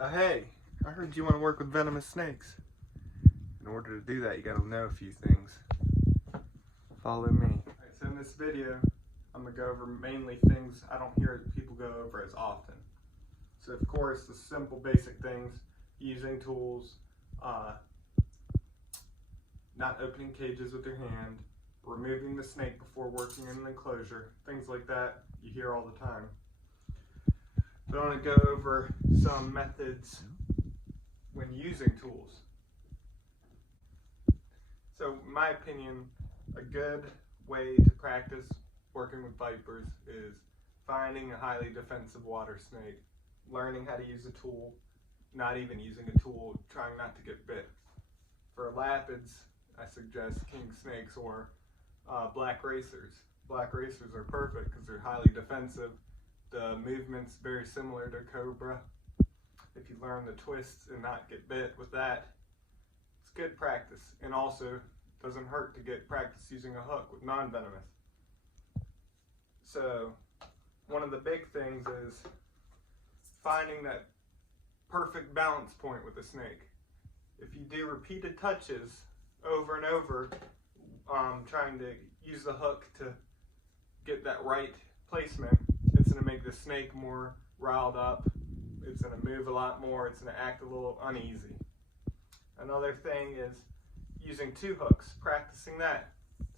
Hey, I heard you want to work with venomous snakes. In order to do that, you got to know a few things. Follow me. Alright, so in this video, I'm going to go over mainly things I don't hear people go over as often. So of course, the simple basic things, using tools, not opening cages with your hand, removing the snake before working in an enclosure, things like that you hear all the time. But I want to go over some methods when using tools. So in my opinion, a good way to practice working with vipers is finding a highly defensive water snake, learning how to use a tool, not even using a tool, trying not to get bit. For lapids, I suggest king snakes or black racers. Black racers are perfect because they're highly defensive. The movement's very similar to cobra. If you learn the twists and not get bit with that, it's good practice. And also, doesn't hurt to get practice using a hook with non-venomous. So, one of the big things is finding that perfect balance point with a snake. If you do repeated touches over and over, trying to use the hook to get that right placement, it's going to make the snake more riled up, it's going to move a lot more, it's going to act a little uneasy. Another thing is using two hooks, practicing that.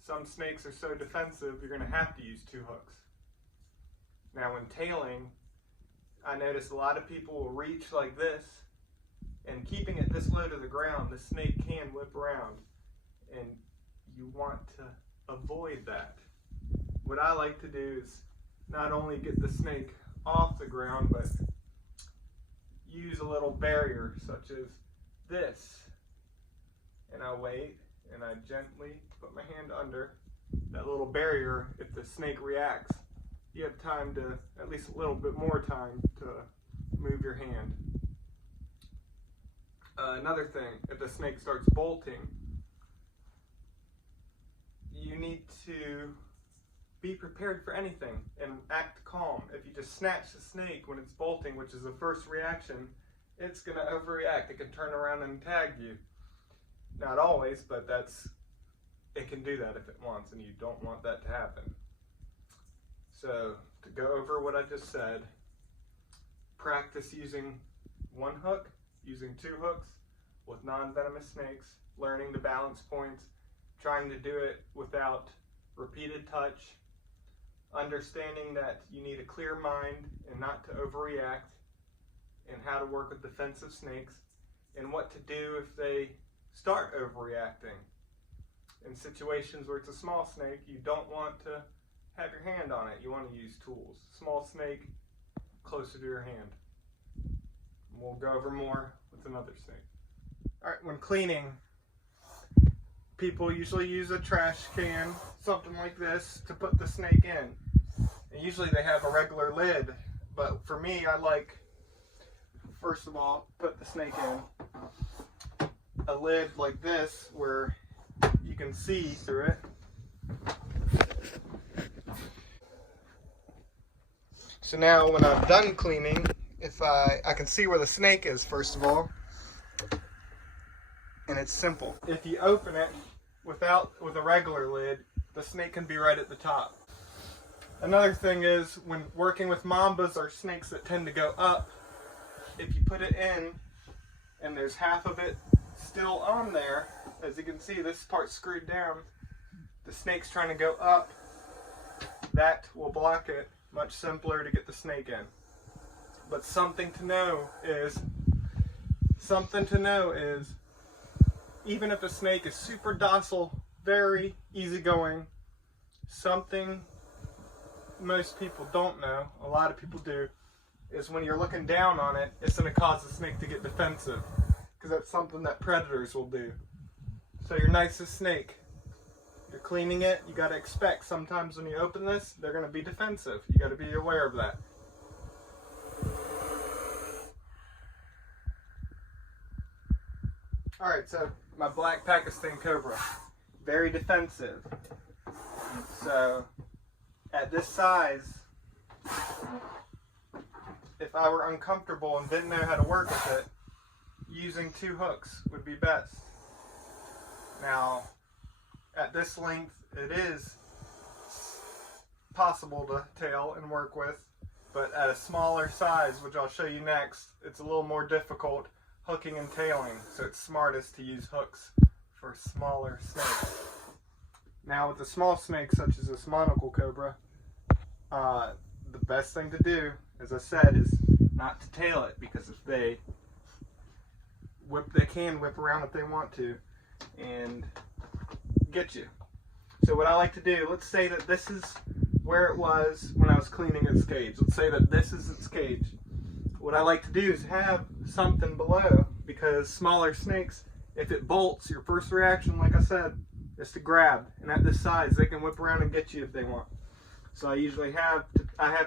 Some snakes are so defensive, you're going to have to use two hooks. Now when tailing, I notice a lot of people will reach like this, and keeping it this low to the ground, the snake can whip around, and you want to avoid that. What I like to do is not only get the snake off the ground, but use a little barrier such as this. And I wait and I gently put my hand under that little barrier. If the snake reacts, you have time to, at least a little bit more time to move your hand. Another thing, if the snake starts bolting, you need to be prepared for anything and act calm. If you just snatch the snake when it's bolting, which is the first reaction, it's going to overreact. It can turn around and tag you. Not always, but it can do that if it wants, and you don't want that to happen. So, to go over what I just said, practice using one hook, using two hooks with non-venomous snakes, learning the balance points, trying to do it without repeated touch, understanding that you need a clear mind and not to overreact, and how to work with defensive snakes, and what to do if they start overreacting. In situations where it's a small snake, you don't want to have your hand on it. You want to use tools. Small snake, closer to your hand. We'll go over more with another snake. Alright, when cleaning, people usually use a trash can, something like this, to put the snake in. And usually they have a regular lid, but for me, I like, first of all, put the snake in a lid like this where you can see through it. So now when I'm done cleaning, if I can see where the snake is, first of all, and it's simple. If you open it with a regular lid, the snake can be right at the top. Another thing is, when working with mambas or snakes that tend to go up, if you put it in and there's half of it still on there, as you can see, this part's screwed down, the snake's trying to go up, that will block it. Much simpler to get the snake in. But something to know is, even if a snake is super docile, very easygoing, something most people don't know, a lot of people do, is when you're looking down on it, it's going to cause the snake to get defensive, because that's something that predators will do. So your nicest snake, you're cleaning it, you got to expect sometimes when you open this, they're going to be defensive. You got to be aware of that. Alright, so my black Pakistan cobra, very defensive. So at this size, if if I were uncomfortable and didn't know how to work with it, using 2 hooks would be best. Now, at this length, it is possible to tail and work with, but at a smaller size, which I'll show you next, it's a little more difficult hooking and tailing, so it's smartest to use hooks for smaller snakes. Now with the small snakes, such as this monocle cobra, the best thing to do, as I said, is not to tail it, because if they can whip around if they want to and get you. So what I like to do, let's say that this is where it was when I was cleaning its cage. Let's say that this is its cage. What I like to do is have something below, because smaller snakes, if it bolts, your first reaction, like I said, is to grab. And at this size, they can whip around and get you if they want. So I usually have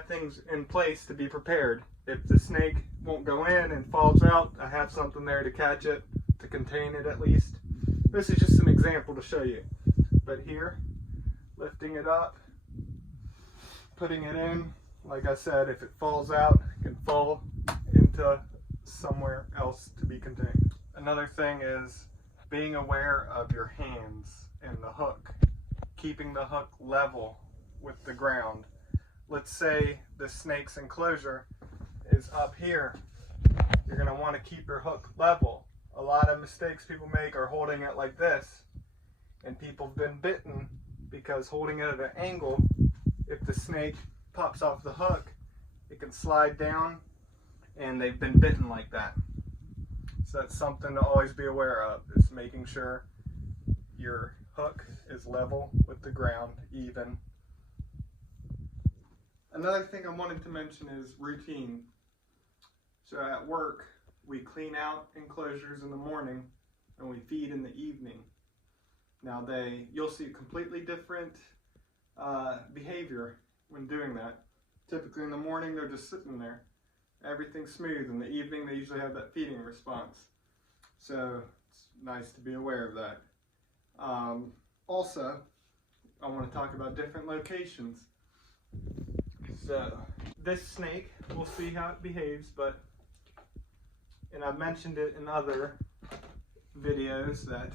things in place to be prepared. If the snake won't go in and falls out, I have something there to catch it, to contain it at least. This is just an example to show you. But here, lifting it up, putting it in, like I said, if it falls out, it can fall into somewhere else to be contained. Another thing is being aware of your hands and the hook, keeping the hook level with the ground. Let's say the snake's enclosure is up here. You're going to want to keep your hook level. A lot of mistakes people make are holding it like this, and people have been bitten because holding it at an angle, if the snake pops off the hook, it can slide down, and they've been bitten like that. So that's something to always be aware of, is making sure your hook is level with the ground, even. Another thing I wanted to mention is routine. So at work, we clean out enclosures in the morning and we feed in the evening. Now you'll see completely different behavior when doing that. Typically in the morning, they're just sitting there. Everything's smooth. In the evening, they usually have that feeding response. So it's nice to be aware of that. Also, I want to talk about different locations. So this snake, we'll see how it behaves, and I've mentioned it in other videos, that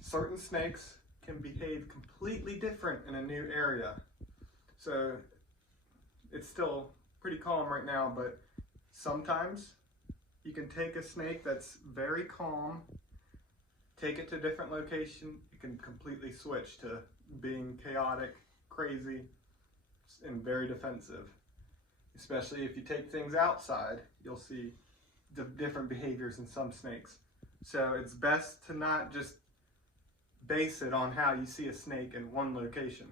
certain snakes can behave completely different in a new area. So it's still pretty calm right now, but sometimes you can take a snake that's very calm, take it to a different location, it can completely switch to being chaotic, crazy, and very defensive. Especially if you take things outside, you'll see the different behaviors in some snakes. So it's best to not just base it on how you see a snake in one location.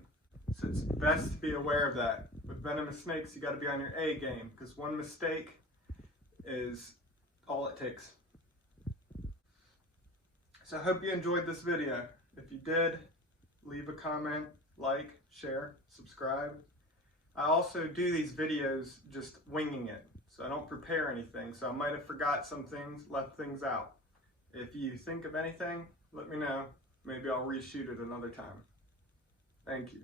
So it's best to be aware of that. With venomous snakes, you got to be on your A game, because one mistake is all it takes. So I hope you enjoyed this video. If you did, leave a comment, like, share, subscribe. I also do these videos just winging it, so I don't prepare anything, so I might have forgot some things, left things out. If you think of anything, let me know. Maybe I'll reshoot it another time. Thank you.